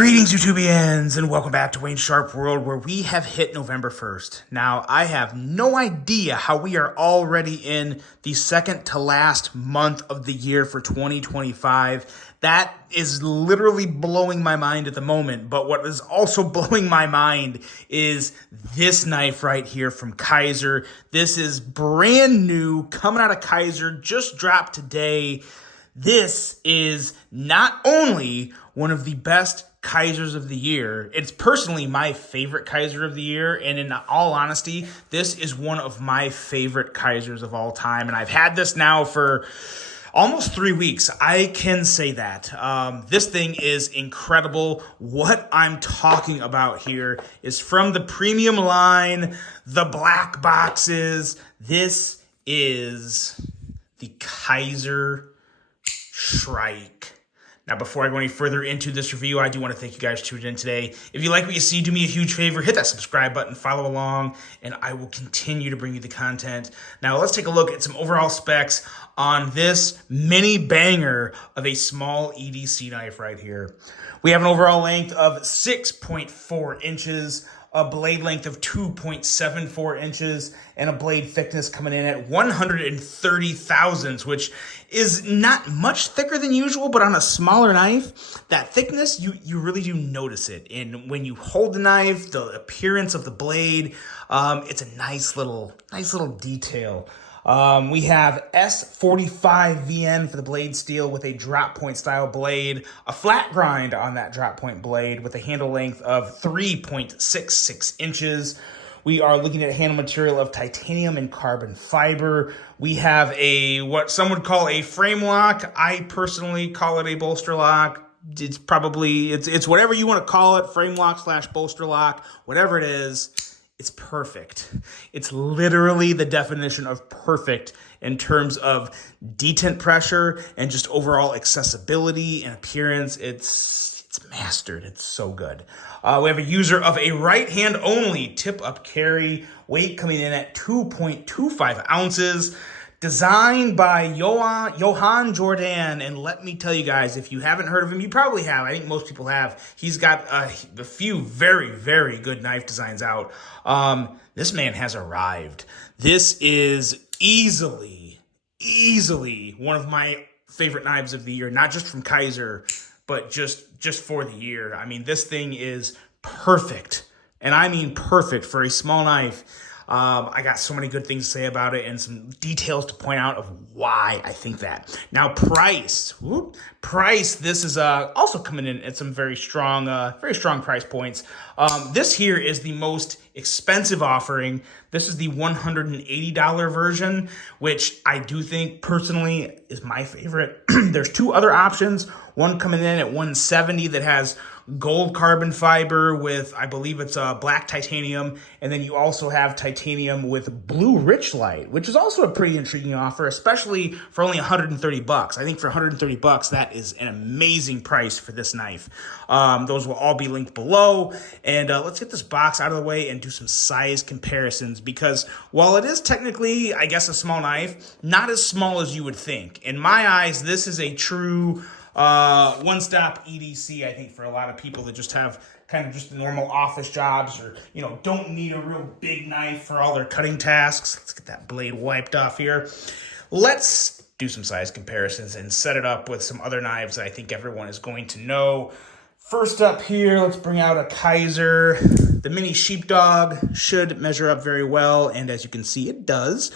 Greetings, YouTubians, and welcome back to Wayne Sharp World, where we have hit November 1st. Now, I have no idea how we are already in the second to last month of the year for 2025. That is literally blowing my mind at the moment, but what is also blowing my mind is this knife right here from Kizer. This is brand new, coming out of Kizer, just dropped today. This is not only one of the best Kizers of the year, it's personally my favorite Kizer of the year, and in all honesty, this is one of my favorite Kizers of all time, and I've had this now for almost 3 weeks. I can say that. This thing is incredible. What I'm talking about here is from the premium line, the black boxes. This is the Kizer Shrike. Now, before I go any further into this review, I do want to thank you guys for tuning in today. If you like what you see, do me a huge favor, hit that subscribe button, follow along, and I will continue to bring you the content. Now, let's take a look at some overall specs on this mini banger of a small EDC knife right here. We have an overall length of 6.4 inches, a blade length of 2.74 inches, and a blade thickness coming in at 130 thousandths, which is not much thicker than usual, but on a smaller knife, that thickness, you really do notice it. And when you hold the knife, the appearance of the blade, it's a nice little detail. We have S45 VN for the blade steel with a drop point style blade, a flat grind on that drop point blade with a handle length of 3.66 inches. We are looking at a handle material of titanium and carbon fiber. We have what some would call a frame lock. I personally call it a bolster lock. It's probably, it's whatever you want to call it, frame lock / bolster lock, whatever it is. It's perfect. It's literally the definition of perfect in terms of detent pressure and just overall accessibility and appearance. It's mastered. It's so good. We have a user of a right hand only tip up carry, weight coming in at 2.25 ounces. Designed by Johan Jordan, and let me tell you guys, if you haven't heard of him, you probably have. I think most people have. He's got a few very, very good knife designs out. This man has arrived. This is easily one of my favorite knives of the year, not just from Kizer, but just for the year. I mean, this thing is perfect, and I mean perfect for a small knife. I got so many good things to say about it and some details to point out of why I think that. Now, price. This is also coming in at some very strong price points. This here is the most expensive offering. This is the $180 version, which I do think personally is my favorite. There's two other options. One coming in at $170 that has gold carbon fiber with, I believe it's black titanium, and then you also have titanium with blue rich light, which is also a pretty intriguing offer, especially for only 130 bucks. I think for 130 bucks, that is an amazing price for this knife. Those will all be linked below, and let's get this box out of the way and do some size comparisons, because while it is technically, I guess, a small knife, not as small as you would think. In my eyes, this is a true one-stop EDC, I think, for a lot of people that just have kind of just normal office jobs or, don't need a real big knife for all their cutting tasks. Let's get that blade wiped off here. Let's do some size comparisons and set it up with some other knives that I think everyone is going to know. First up here, let's bring out a Kizer. The mini sheepdog should measure up very well, and as you can see, it does.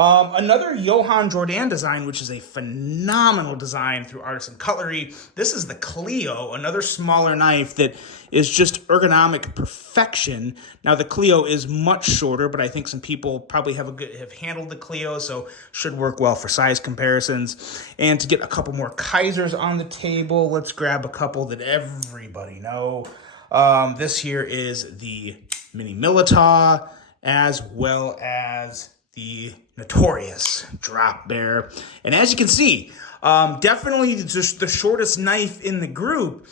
Another Johan Jordan design, which is a phenomenal design through Artisan Cutlery. This is the Clio, another smaller knife that is just ergonomic perfection. Now, the Clio is much shorter, but I think some people probably have handled the Clio, so should work well for size comparisons. And to get a couple more Kizers on the table, let's grab a couple that everybody know. This here is the Mini Militaw, as well as the notorious Drop Bear. And as you can see, definitely just the shortest knife in the group,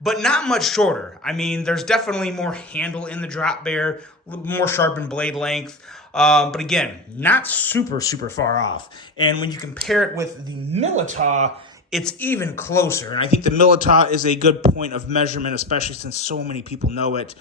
but not much shorter. I mean, there's definitely more handle in the Drop Bear, a little more sharpened blade length. But again, not super far off. And when you compare it with the Militaw, it's even closer. And I think the Milita is a good point of measurement, especially since so many people know it.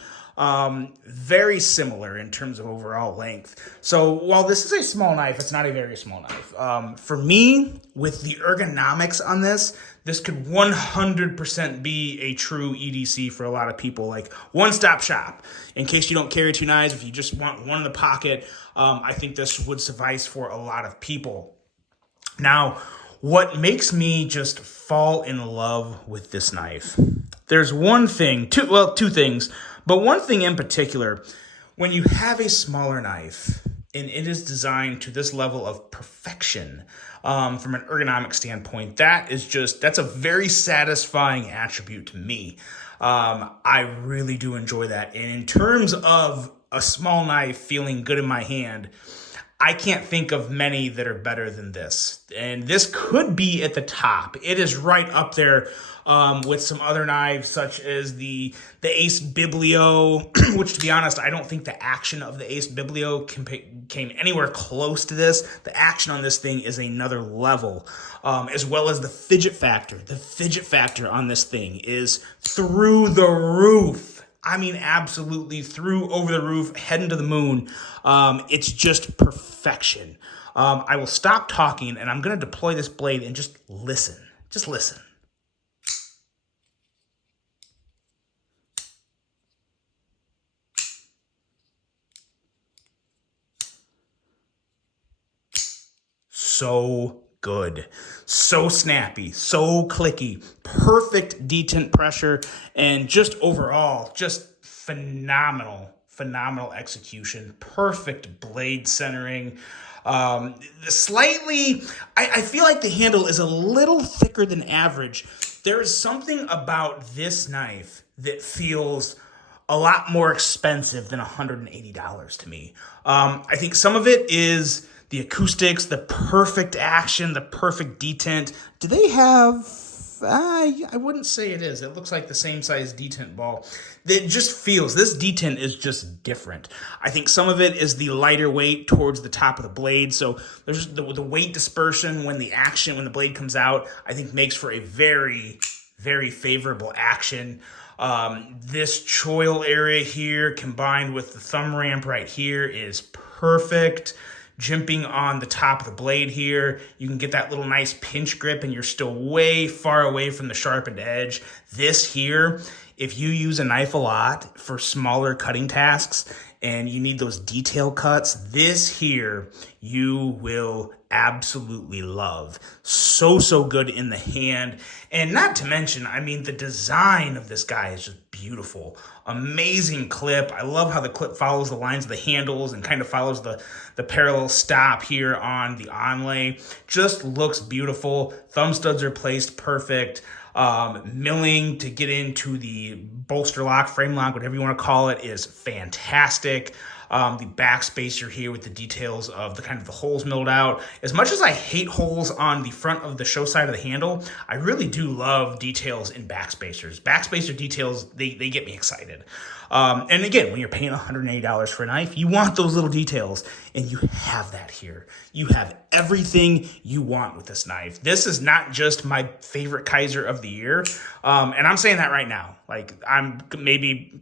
Very similar in terms of overall length. So while this is a small knife, it's not a very small knife. For me, with the ergonomics on this could 100% be a true EDC for a lot of people, like one-stop shop. In case you don't carry two knives, if you just want one in the pocket, I think this would suffice for a lot of people. Now, what makes me just fall in love with this knife? There's one thing, two things, but one thing in particular. When you have a smaller knife and it is designed to this level of perfection, from an ergonomic standpoint, that's a very satisfying attribute to me. I really do enjoy that. And in terms of a small knife feeling good in my hand, I can't think of many that are better than this. And this could be at the top. It is right up there with some other knives such as the Ace Biblio, which, to be honest, I don't think the action of the Ace Biblio came anywhere close to this. The action on this thing is another level, as well as the fidget factor. The fidget factor on this thing is through the roof. I mean, absolutely over the roof, heading to the moon. It's just perfection. I will stop talking and I'm going to deploy this blade and just listen. Just listen. So good, so snappy, so clicky, perfect detent pressure, and just overall, just phenomenal execution, perfect blade centering. I feel like the handle is a little thicker than average. There is something about this knife that feels a lot more expensive than $180 to me. I think some of it is the acoustics, the perfect action, the perfect detent. Do they have... I wouldn't say it is. It looks like the same size detent ball. It just feels, this detent is just different. I think some of it is the lighter weight towards the top of the blade. So there's the weight dispersion when the blade comes out, I think makes for a very, very favorable action. This choil area here combined with the thumb ramp right here is perfect. Jimping on the top of the blade here, you can get that little nice pinch grip and you're still way far away from the sharpened edge. This here, if you use a knife a lot for smaller cutting tasks and you need those detail cuts, this here you will absolutely love. So good in the hand. And not to mention, I mean, the design of this guy is just beautiful. Amazing clip. I love how the clip follows the lines of the handles and kind of follows the parallel stop here on the onlay. Just looks beautiful. Thumb studs are placed perfect. Milling to get into the bolster lock, frame lock, whatever you want to call it, is fantastic. The backspacer here with the details of the kind of the holes milled out. As much as I hate holes on the front of the show side of the handle, I really do love details in backspacers. Backspacer details, they get me excited. And again, when you're paying $180 for a knife, you want those little details, and you have that here. You have everything you want with this knife. This is not just my favorite Kizer of the year, and I'm saying that right now. Like, I'm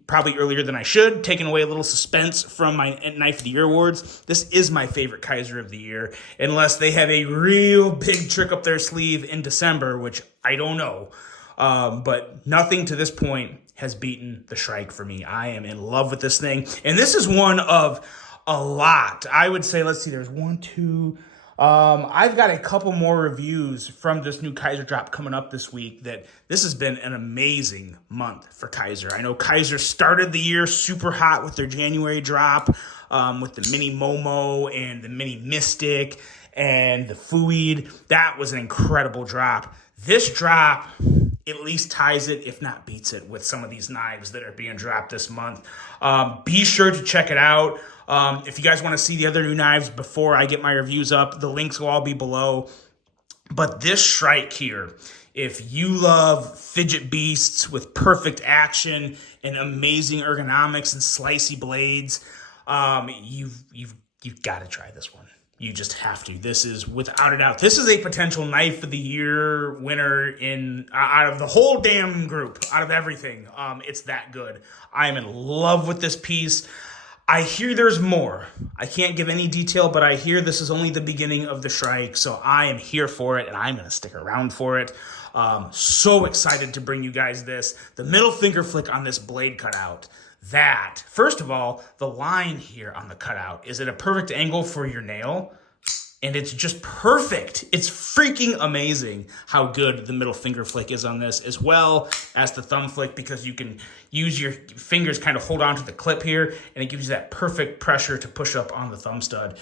probably earlier than I should, taking away a little suspense from my Knife of the Year awards. This is my favorite Kizer of the year, unless they have a real big trick up their sleeve in December, which I don't know. But nothing to this point has beaten the Shrike for me. I am in love with this thing. And this is one of a lot. I would say, let's see, there's one, two. I've got a couple more reviews from this new Kizer drop coming up this week. This has been an amazing month for Kizer. I know Kizer started the year super hot with their January drop, with the Mini Momo and the Mini Mystic and the Fluid. That was an incredible drop. This drop at least ties it, if not beats it, with some of these knives that are being dropped this month. Be sure to check it out. If you guys want to see the other new knives before I get my reviews up, the links will all be below. But this Shrike here, if you love fidget beasts with perfect action and amazing ergonomics and slicey blades, you've got to try this one. You just have to. This is, without a doubt, this is a potential knife of the year winner in out of the whole damn group, out of everything. It's that good. I am in love with this piece. I hear there's more. I can't give any detail, but I hear this is only the beginning of the Shrike, so I am here for it, and I'm going to stick around for it. So excited to bring you guys this. The middle finger flick on this blade cutout. That, first of all, the line here on the cutout is at a perfect angle for your nail, and it's just perfect. It's freaking amazing how good the middle finger flick is on this, as well as the thumb flick, because you can use your fingers kind of hold on to the clip here, and it gives you that perfect pressure to push up on the thumb stud.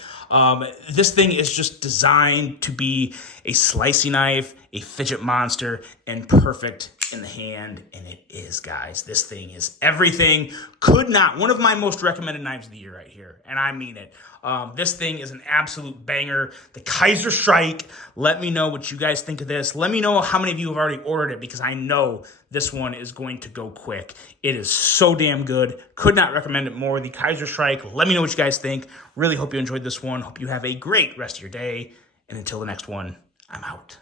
This thing is just designed to be a slicey knife, a fidget monster, and perfect in the hand, and it is, guys. This thing is everything. Could not, one of my most recommended knives of the year right here, and I mean it. This thing is an absolute banger. The Kizer Shrike. Let me know what you guys think of this. Let me know how many of you have already ordered it, because I know this one is going to go quick. It is so damn good. Could not recommend it more. The Kizer Shrike. Let me know what you guys think. Really hope you enjoyed this one. Hope you have a great rest of your day. And until the next one, I'm out.